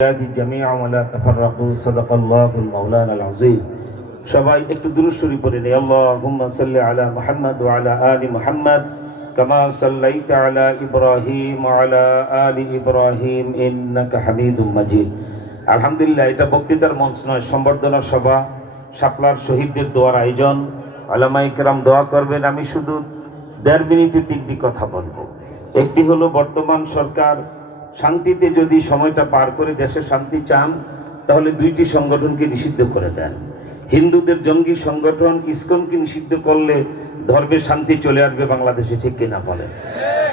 جميعا ولا تفرقوا صدق الله المولانا العظيم সবাই একটু দুরূদ শরীফ পড়ে নেই আল্লাহুম্মা সাল্লি আলা মুহাম্মদ ওয়া আলা আলি মুহাম্মদ কামা সাল্লাইতা আলা ইব্রাহিম ওয়া আলা আলি ইব্রাহিম ইন্নাকা হামিদুম মাজিদ। আলহামদুলিল্লাহ, এটা বক্তৃতার মঞ্চ নয়, সম্বর্ধনা সভা, শাপলার শহীদদের দোয়ার আয়োজন। উলামায়ে কেরাম দোয়া করবেন। আমি শুধু 1.5 মিনিটে 3টি কথা বলবো। একটি হলো, বর্তমান সরকার শান্তিতে যদি সময়টা পার করে দেশে শান্তি চান, তাহলে 2টি সংগঠনকে নিষিদ্ধ করে দেন। হিন্দুদের জঙ্গি সংগঠন ইসকনকে নিষিদ্ধ করলে ধর্মে শান্তি চলে আসবে বাংলাদেশে, ঠিক কিনা বলেন?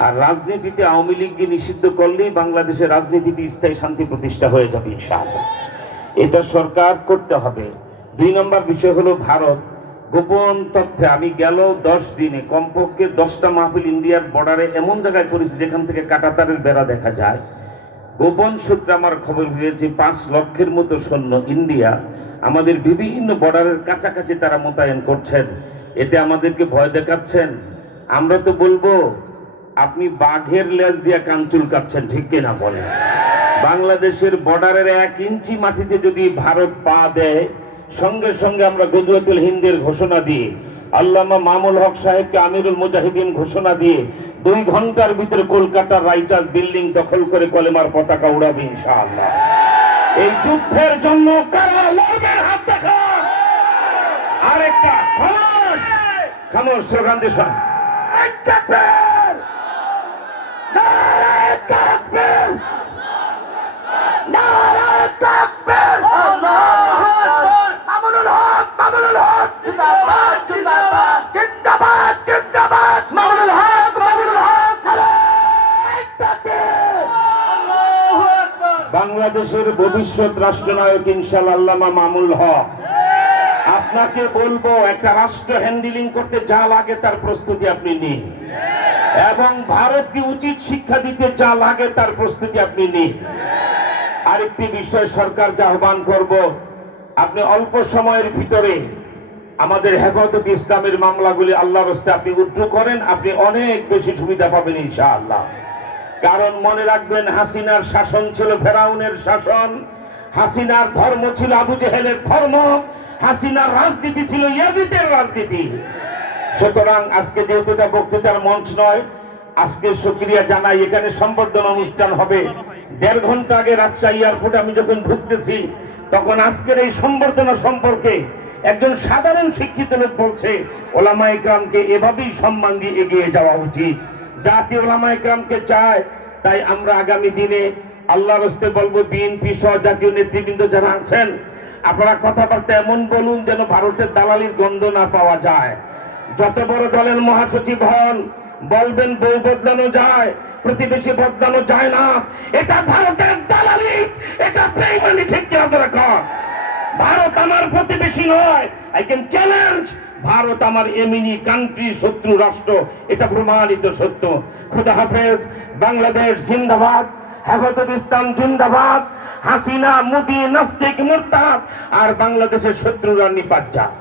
আর রাজনীতিতে আওয়ামী লীগকে নিষিদ্ধ করলেই বাংলাদেশের রাজনীতিতে স্থায়ী শান্তি প্রতিষ্ঠা হয়ে যাবে ইনশাআল্লাহ। এটা সরকার করতে হবে। 2 নম্বর বিষয় হলো, ভারত গোপন তথ্যে আমি গেল 10 দিনে কমপক্ষে 10টা মাহফিল ইন্ডিয়ার বর্ডারে এমন জায়গায় করেছি যেখান থেকে কাঁটাতারের বেড়া দেখা যায়। গোপন সূত্রে আমার খবর পেয়েছি 5 লক্ষের মতো সৈন্য ইন্ডিয়া আমাদের বিভিন্ন বর্ডারের কাছাকাছি তারা মোতায়েন করছেন। এতে আমাদেরকে ভয় দেখাচ্ছেন। আমরা তো বলবো, আপনি বাঘের লেজ দিয়ে কাঞ্চুল কাটছেন, ঠিক কিনা বলেন? বাংলাদেশের বর্ডারের 1 ইঞ্চি মাটিতে যদি ভারত পা দেয়, সঙ্গে সঙ্গে আমরা গজওয়াতুল হিন্দের ঘোষণা দিয়ে, আল্লামা মামুল হক সাহেবকে আমিরুল মুজাহিদিন ঘোষণা দিয়ে 2 ঘন্টার ভিতরে কলকাতার রাইটার্স বিল্ডিং দখল করে কলেমার পতাকা উড়াবে ইনশাআল্লাহ। এই যুদ্ধের জন্য কারা লড়বেন? হাত দেখা। আরেকটা খামোশ খামোশ স্লোগান দিয়ে শোন, বাংলাদেশের ভবিষ্যৎ রাষ্ট্রনায়ক ইনশাআল্লাহ আল্লামা মামুনুল হক। আপনাকে বলবো, একটা রাষ্ট্র হ্যান্ডেলিং করতে যা লাগে তার প্রস্তুতি আপনি নিন, এবং ভারতকে উচিত শিক্ষা দিতে যা লাগে তার প্রস্তুতি আপনি নিন। আরেকটি বিষয় সরকারকে আহ্বান করব, আপনি অল্প সময়ের ভিতরে আমাদের হেফাজতে ইসলামের মামলাগুলি আল্লাহর রাস্তে আপনি উদ্ধার করেন, আপনি অনেক বেশি সুবিধা পাবেন ইনশাআল্লাহ। কারণ মনে রাখবেন, হাসিনার শাসন ছিল ফেরাউনের শাসন, হাসিনার ধর্ম ছিল আবু জেহেলের ধর্ম, হাসিনার রাজনীতি ছিল ইয়াজিদের রাজনীতি। সুতরাং আজকে যেহেতু এটা বক্তৃতার মঞ্চ নয়, আজকে শুকরিয়া জানাই। এখানে সম্বর্ধনা অনুষ্ঠান হবে। 1.5 ঘন্টা আগে রাজশাহী এয়ারপোর্টে আমি যখন ঢুকতেছি, তখন আজকের এই সম্বর্ধনা সম্পর্কে একজন সাধারণ শিক্ষিত লোক বলছে, ওলামায়ে কেরামকে এভাবেই সম্মান দিয়ে এগিয়ে যাওয়া উচিত। জাতি ওলামায়ে কেরামকে চায়। তাই আমরা আগামী দিনে আল্লাহর রাস্তে বলবো, বিএনপি সহ জাতীয় নেতৃবৃন্দ যারা আছেন, আপনারা কথাবার্তা এমন বলুন যেন ভারতের দালালির গন্ধ না পাওয়া যায়। যত বড় দলের মহাসচিব হন, বলবেন বউ বদলানো যায়, প্রতিবেশী বদলানো যায় না। এটা ভারতের দালালি, এটা বেঈমানি, ঠিক কি আপনারা কর? ভারত আমার প্রতিবেশী নয়। আই ক্যান চ্যালেঞ্জ, ভারত আমার এমিনি কান্ট্রি, শত্রু রাষ্ট্র, এটা প্রমাণিত সত্য। খুদা হাফেজ। বাংলাদেশ জিন্দাবাদ, হেফাজতে ইসলাম জিন্দাবাদ, হাসিনা, মোদি, নাস্তিক, মুরতাদ, আর বাংলাদেশের শত্রুরা নিপাত যাক।